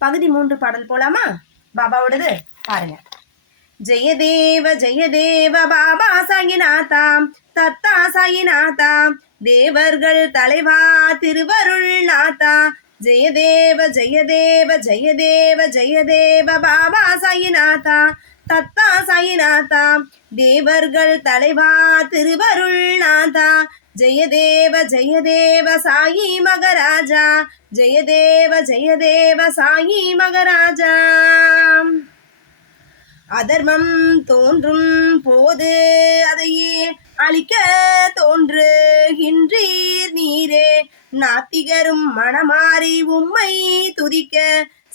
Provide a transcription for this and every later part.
பகுதி 3 பாடல் போலாமா? பாபாவோடது பாருங்க. ஜெயதேவ பாபா சாயிநாதா, தத்தா சாயிநாதா, தேவர்கள் தலைவா திருவருள் நாதா. ஜெயதேவ பாபா சாயிநாதா, தத்தா சாயிநாதா, தேவர்கள் தலைவா திருவருள் நாதா. ஜெயதேவ சாயி மகராஜா, ஜெயதேவ சாயி மகராஜா. அதர்மம் தோன்றும் போது அதையே அழிக்க தோன்றுகின்றீர் நீரே. நாத்திகரும் மனமாறி உம்மை துதிக்க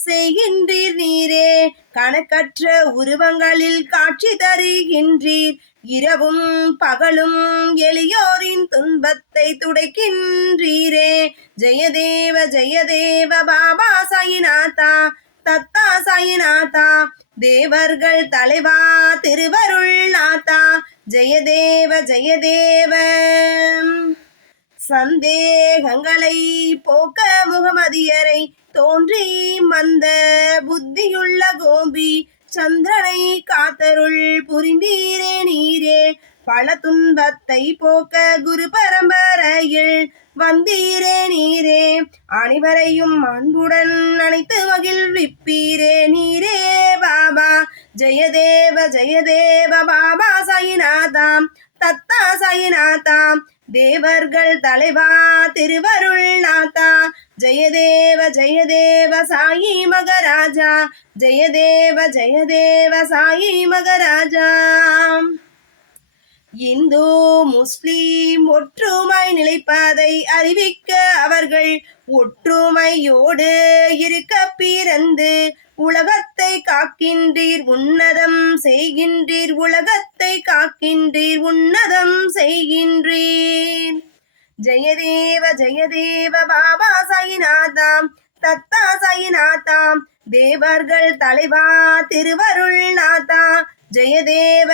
செய்கின்றீர் நீரே. கணக்கற்ற உருவங்களில் காட்சி தருகின்றீர். இரவும் பகலும் எளியோரின் துன்பத்தை துடைக்கின்றீரே. ஜெயதேவ பாபா சாயிநாதா, தத்தா சாயிநாதா, தேவர்கள் தலைவா திருவருள் நாதா. ஜெயதேவ சந்தேகங்களை போக்க முகமதியரை தோன்றி மந்த புத்தியுள்ள கோபி சந்திரனை காத்தருள் புரிந்தீரே நீரே. பல துன்பத்தை போக்க குரு பரம்பரையில் வந்தீரே நீரே. அனைவரையும் அன்புடன் அனைத்து மகிழ்விப்பீரே நீரே பாபா. ஜெயதேவ பாபா சாயிநாதா, தத்தா சாயிநாதா, தேவர்கள் தலைவா திருவருள் நாதா. ஜெயதேவ சாயி மகராஜா, ஜெயதேவ சாயி மகராஜா. இந்து முஸ்லிம் ஒற்றுமை நிலைப்பதை அறிவிக்க அவர்கள் ஒற்றுமையோடு இருக்க பிறந்து உலகத்தை காக்கின்றீர் உன்னதம் செய்கின்றீர். உலகத்தை காக்கின்றீர் உன்னதம் செய்கின்றீர். ஜெயதேவ பாபா சாயிநாதா, தத்தா சாயிநாதா, தேவர்கள் தலைவா திருவருள் நாதா. ஜெயதேவ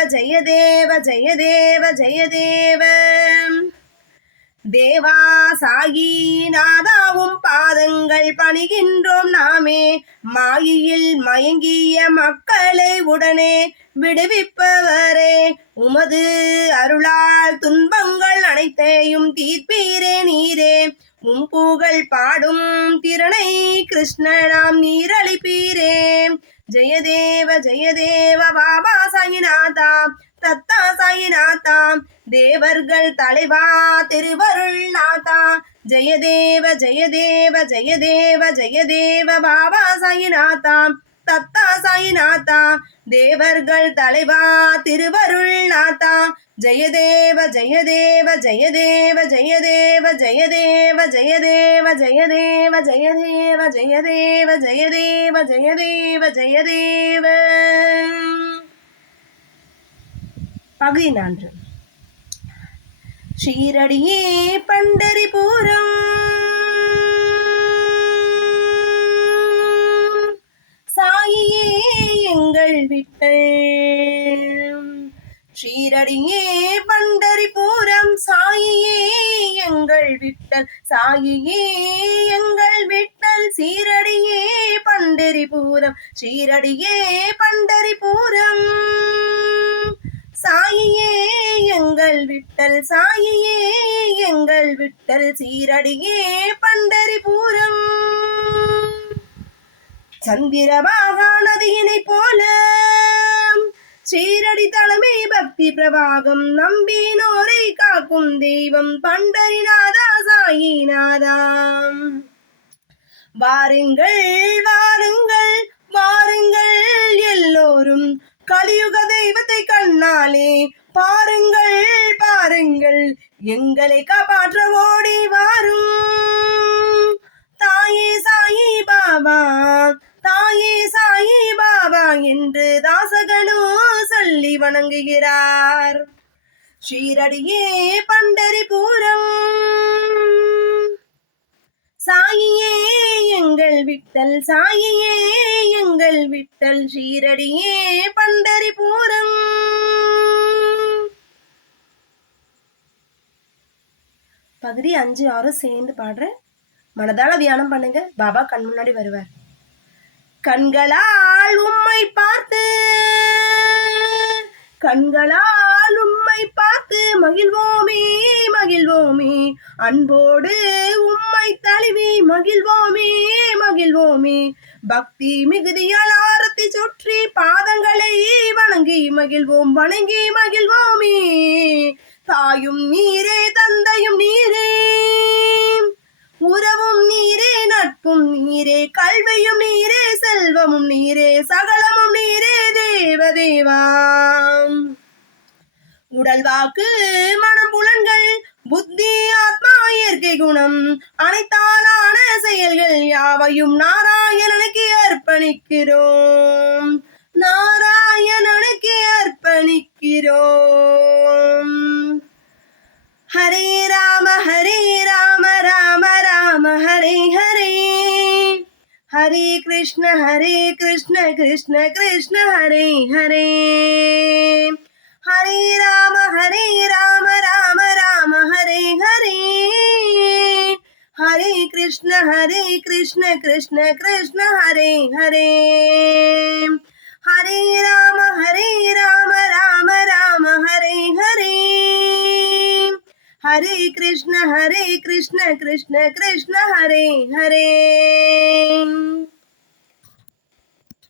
தேவா சாயி நாதாவும் பாதங்கள் பணிகின்றோம் நாமே. மாயில் மயங்கிய மக்களை உடனே விடுவிப்பவரே. உமது அருளால் துன்பங்கள் அனைத்தையும் தீர்ப்பீரே நீரே. புகழ் பாடும் திறனை கிருஷ்ணனாம் நீரளிப்பீரே. ஜெயதேவ பாபா சாயிநாதா, தத்தா சாயிநாதா, தேவர்கள் தலைவா திருவருள் நாதா. ஜெயதேவ பாபா சாயிநாதா, தத்தா சாயிநாதா, தேவர்கள் தலைவா திருவருள் நாதா. ஜெயதேவ பகுதி 4. ஷீரடியே பண்டரிபுரம் சாயியே எங்கள் விட்டல். ஷீரடியே பண்டரிபுரம் சாயியே எங்கள் விட்டல். சாயியே எங்கள் விட்டல். சீரடியே பண்டரிபுரம். ஷீரடியே பண்டரிபுரம் சாயியே எங்கள் விட்டல். சாயியே எங்கள் விட்டல். சீரடியே பண்டரிபுரம். சந்திரபாகா நதியினை போல சீரடி தலைமை பக்தி பிரவாகம் நம்பினோரை காக்கும் தெய்வம் பண்டரிநாதா சாயிநாதா. வாருங்கள் வாருங்கள் வாருங்கள் எல்லோரும் கலியுக தெய்வத்தை கண்ணாலே பாருங்கள் பாருங்கள். எங்களை காப்பாற்ற ஓடி வாரும் தாயே சாயி பாபா, தாயே சாயி பாபா என்று தாசகனோ சொல்லி வணங்குகிறார். ஷீரடியே பண்டரிபுரம் சாயியே எங்கள் விட்டல். சாயியே எங்கள் விட்டல். ஷீரடியே பண்டரிபுரம். பகுதி 5, 6 சேர்ந்து பாடுறேன். மனதால தியானம் பண்ணுங்க. பாபா கண் முன்னாடி வருவார். கண்களால் உம்மை பார்த்து மகிழ்வோமே மகிழ்வோமே, அன்போடு உம்மை தழுவி மகிழ்வோமே. பக்தி மிகுதியால் ஆரத்தி சுற்றி பாதங்களை வணங்கி மகிழ்வோமே. தாயும் நீரே, தந்தையும் நீரே, உறவும் நீரே, நட்பும் நீரே, கல்வியும் நீரே, செல்வமும் நீரே, சகலமும் நீரே தேவதேவா. உடல் வாக்கு மனம் புலன்கள் புத்தி ஆத்மா இயற்கை குணம் அனைத்தாலான செயல்கள் யாவையும் நாராயணனுக்கு அர்ப்பணிக்கிறோம். ஹரே ராம ராம ராம ஹரே ஹரே, ஹரே கிருஷ்ண கிருஷ்ண கிருஷ்ண ஹரே ஹரே. ஹரே ராம ராம ஹரே ஹரே, ஹரே கிருஷ்ண கிருஷ்ண கிருஷ்ண ஹரே ஹரே. ஹரே ராம ராம ஹரே ஹரே, ஹரே கிருஷ்ண கிருஷ்ண கிருஷ்ண ஹரே ஹரே.